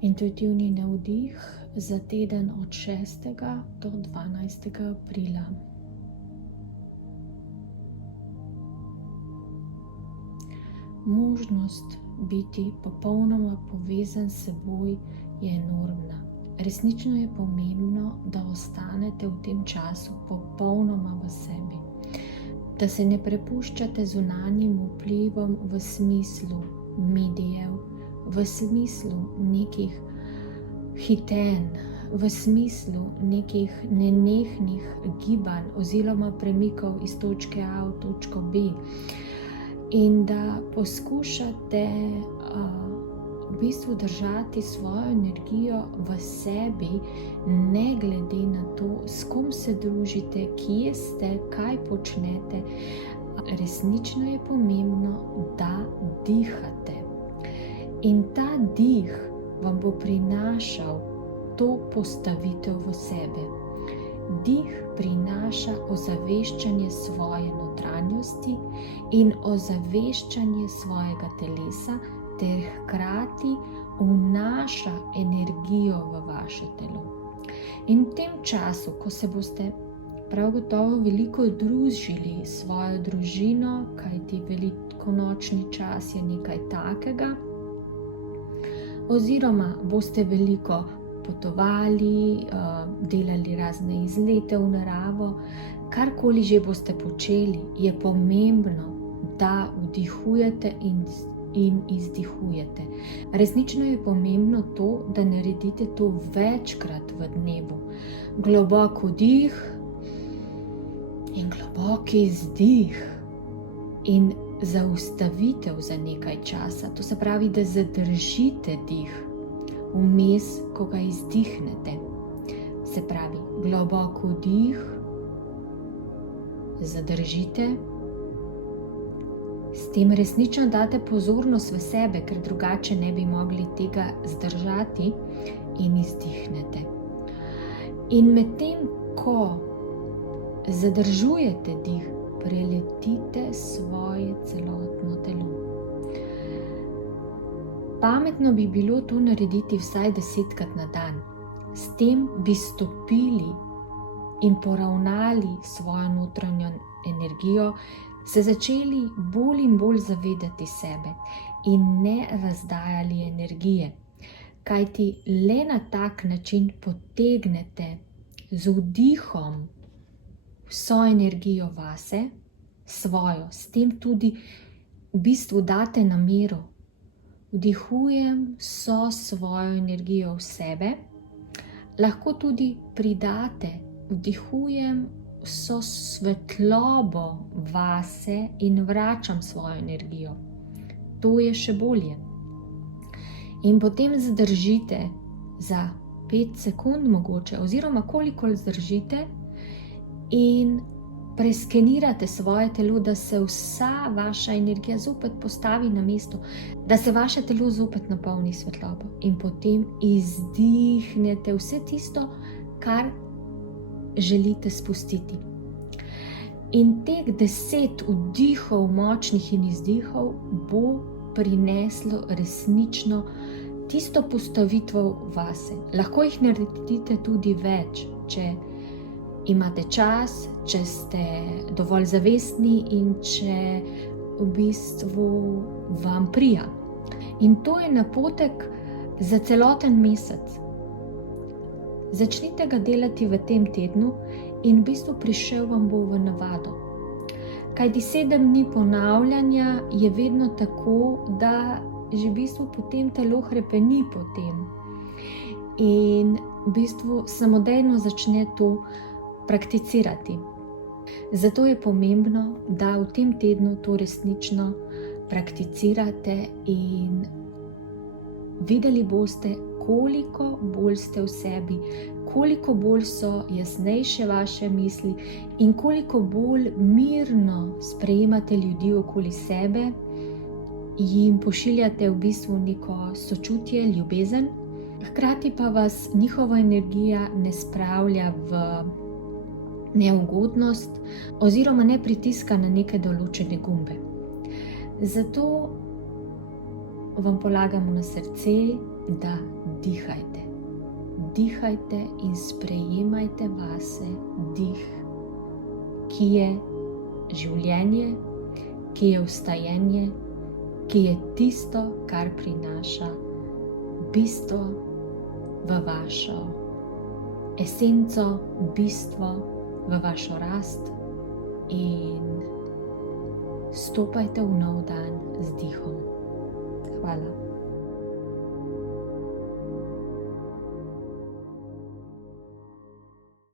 Intuitivni navdih za teden od 6. do 12. aprila. Možnost biti popolnoma povezan s seboj je enormna. Resnično je pomembno, da ostanete v tem času popolnoma v sebi. Da se ne prepuščate zunanjim vplivom v smislu medijev, v smislu nekih hitenj, v smislu nekih nenehnih gibanj oziroma premikov iz točke A v točko B. In da poskušate v bistvu držati svojo energijo v sebi, ne glede na to, s kom se družite, kje ste, kaj počnete. Resnično je pomembno, da dihate. In ta dih vam bo prinašal to postavitev v sebe. Dih prinaša ozaveščanje svoje notranjosti in ozaveščanje svojega telesa, ter hkrati vnaša energijo v vaše telo. In v tem času, ko se boste prav gotovo veliko družili s svojo družino, kajti velikonočni čas je nekaj takega, oziroma boste veliko potovali, delali razne izlete v naravo, karkoli že boste počeli, je pomembno, da vdihujete in izdihujete. Resnično je pomembno to, da naredite to večkrat v dnevu. Globok vdih in globoki izdih in zaustavitev za nekaj časa. To se pravi, da zadržite dih vmes, ko ga izdihnete. Se pravi, globok vdih, zadržite, s tem resnično date pozornost v sebe, ker drugače ne bi mogli tega zdržati, in izdihnete. In medtem, ko zadržujete dih, preletite svoje celotno telo. Pametno bi bilo to narediti vsaj 10-krat na dan. S tem bi stopili in poravnali svojo notranjo energijo, se začeli bolj in bolj zavedati sebe in ne razdajali energije. Kajti le na tak način potegnete z vdihom vso energijo vase, svojo, s tem tudi v bistvu date namero. Vdihujem vso svojo energijo v sebe, lahko tudi pridate, vdihujem vso svetlobo vase in vračam svojo energijo. To je še bolje. In potem zadržite za 5 sekund mogoče, oziroma koliko zdržite, in preskenirate svoje telo, da se vsa vaša energija zopet postavi na mesto, da se vaše telo zopet napolni svetlobo. In potem izdihnete vse tisto, kar želite spustiti. In teh 10 vdihov, močnih in izdihov, bo prineslo resnično tisto postavitev vase. Lahko jih naredite tudi več, če imate čas, če ste dovolj zavestni in če v bistvu vam prija. In to je napotek za celoten mesec. Začnite ga delati v tem tednu in v bistvu prišel vam bo v navado. Kajti 7 dni ponavljanja je vedno tako, da že v bistvu potem telo hrepeni po tem. In v bistvu samodejno začne to prakticirati. Zato je pomembno, da v tem tednu to resnično prakticirate in videli boste, koliko bolj ste v sebi, koliko bolj so jasnejše vaše misli in koliko bolj mirno sprejemate ljudi okoli sebe, jim pošiljate v bistvu neko sočutje, ljubezen, hkrati pa vas njihova energija ne spravlja v neugodnost oziroma ne pritiska na neke določene gumbe. Zato vam polagamo na srce, da dihajte. Dihajte in sprejemajte vase dih, ki je življenje, ki je vstajenje, ki je tisto, kar prinaša bistvo v vašo esenco, bistvo v vašo rast in stopajte v nov dan z dihom. Hvala.